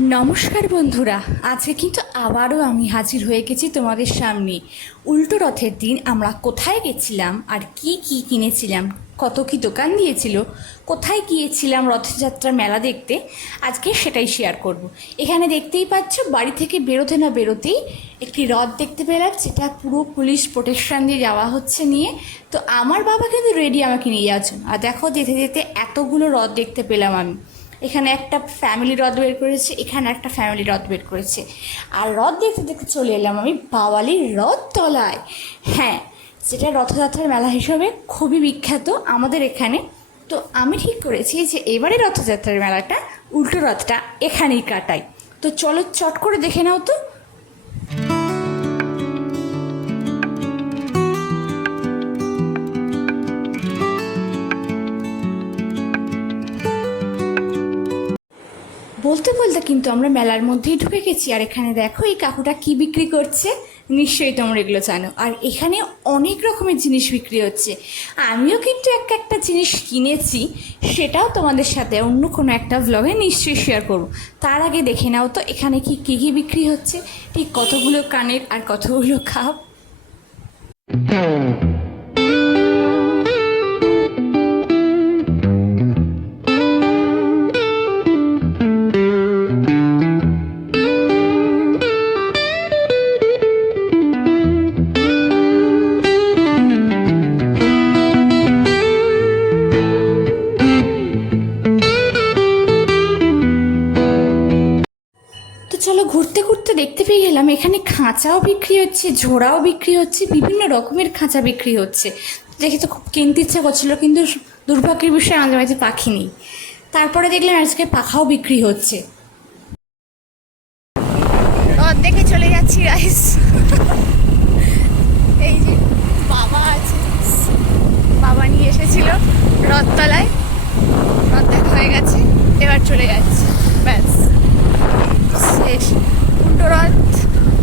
নমস্কার বন্ধুরা, আজকে কিন্তু আবারও আমি হাজির হয়ে গেছি তোমাদের সামনে। উল্টো রথের দিন আমরা কোথায় গেছিলাম আর কি কি কিনেছিলাম, কত কি দোকান দিয়েছিল, কোথায় গিয়েছিলাম রথযাত্রার মেলা দেখতে, আজকে সেটাই শেয়ার করব। এখানে দেখতেই পাচ্ছ, বাড়ি থেকে বেরোতে না বেরোতেই একটি রথ দেখতে পেলাম, যেটা পুরো পুলিশ প্রোটেকশন দিয়ে যাওয়া হচ্ছে নিয়ে। তো আমার বাবা কিন্তু রেডি আমাকে নিয়ে যাচ্ছেন। আর দেখো, যেতে যেতে এতগুলো রথ দেখতে পেলাম আমি। এখানে একটা ফ্যামিলি রথ বের করেছে, এখানে একটা ফ্যামিলি রথ বের করেছে। আর রথ দেখতে দেখতে চলে এলাম আমি বাওয়ালির রথ তলায়। হ্যাঁ, যেটা রথযাত্রার মেলা হিসেবে খুবই বিখ্যাত আমাদের এখানে। তো আমি ঠিক করেছি যে এবারে রথযাত্রার মেলাটা, উল্টো রথটা এখানেই কাটাই। তো চলো চট করে দেখে নাও তো। বলতে বলতে কিন্তু আমরা মেলার মধ্যেই ঢুকে গেছি। আর এখানে দেখো, এই কাকুটা কি বিক্রি করছে, নিশ্চয়ই তোমরা এগুলো জানো। আর এখানে অনেক রকমের জিনিস বিক্রি হচ্ছে। আমিও কিন্তু একটা জিনিস কিনেছি, সেটাও তোমাদের সাথে অন্য কোনো একটা ব্লগে নিশ্চয়ই শেয়ার করব। তার আগে দেখে নাও তো এখানে কি কী কী বিক্রি হচ্ছে, ঠিক কতগুলো কানের আর কতগুলো কাপ। চলো ঘুরতে ঘুরতে দেখতে পেয়ে গেলাম, এখানে খাঁচাও বিক্রি হচ্ছে, ঝোড়াও বিক্রি হচ্ছে, বিভিন্ন রকমের খাঁচা বিক্রি হচ্ছে। দেখে তো খুব কিনতে ইচ্ছা করছিল, কিন্তু দুর্ভাগ্যের বিষয়ে আমাদের বাড়িতে পাখি নেই। তারপরে দেখলাম আজকে পাখাও বিক্রি হচ্ছে। দেখে চলে যাচ্ছি গাইস। এই যে বাবা আছে, বাবা নিয়ে এসেছিল রথতলায়, রথ দেখা হয়ে গেছে, এবার চলে যাচ্ছে, ব্যাস শেষ। উল্টো রথ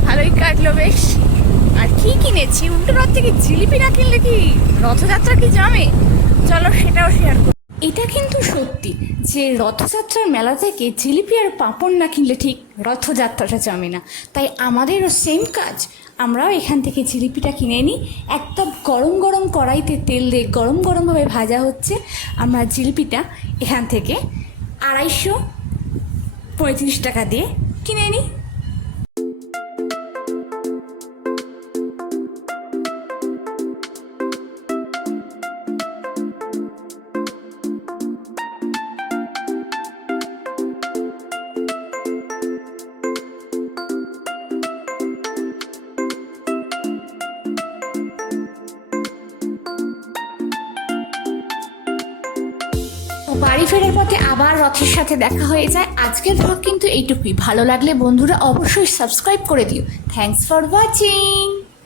ভালোই কাটলো বেশ। আর কি কিনেছি, উল্টো রথ থেকে জিলিপি না কিনলে কি রথযাত্রা কি জমে, চলো সেটাও শেয়ার করি। এটা কিন্তু সত্যি যে রথযাত্রার মেলা থেকে জিলিপি আর পাঁপড় না কিনলে ঠিক রথযাত্রাটা জমে না। তাই আমাদেরও সেম কাজ, আমরাও এখান থেকে জিলিপিটা কিনে নিই। একদম গরম গরম কড়াইতে তেল দিয়ে গরম গরমভাবে ভাজা হচ্ছে। আমরা জিলিপিটা এখান থেকে 235 টাকা দিয়ে কিনে নিই। বাড়ি ফেরার পথে আবার রথের সাথে দেখা হয়ে যায়। আজকের ব্লগ কিন্তু এইটুকুই। ভালো লাগলে বন্ধুরা অবশ্যই সাবস্ক্রাইব করে দিও। Thanks for watching.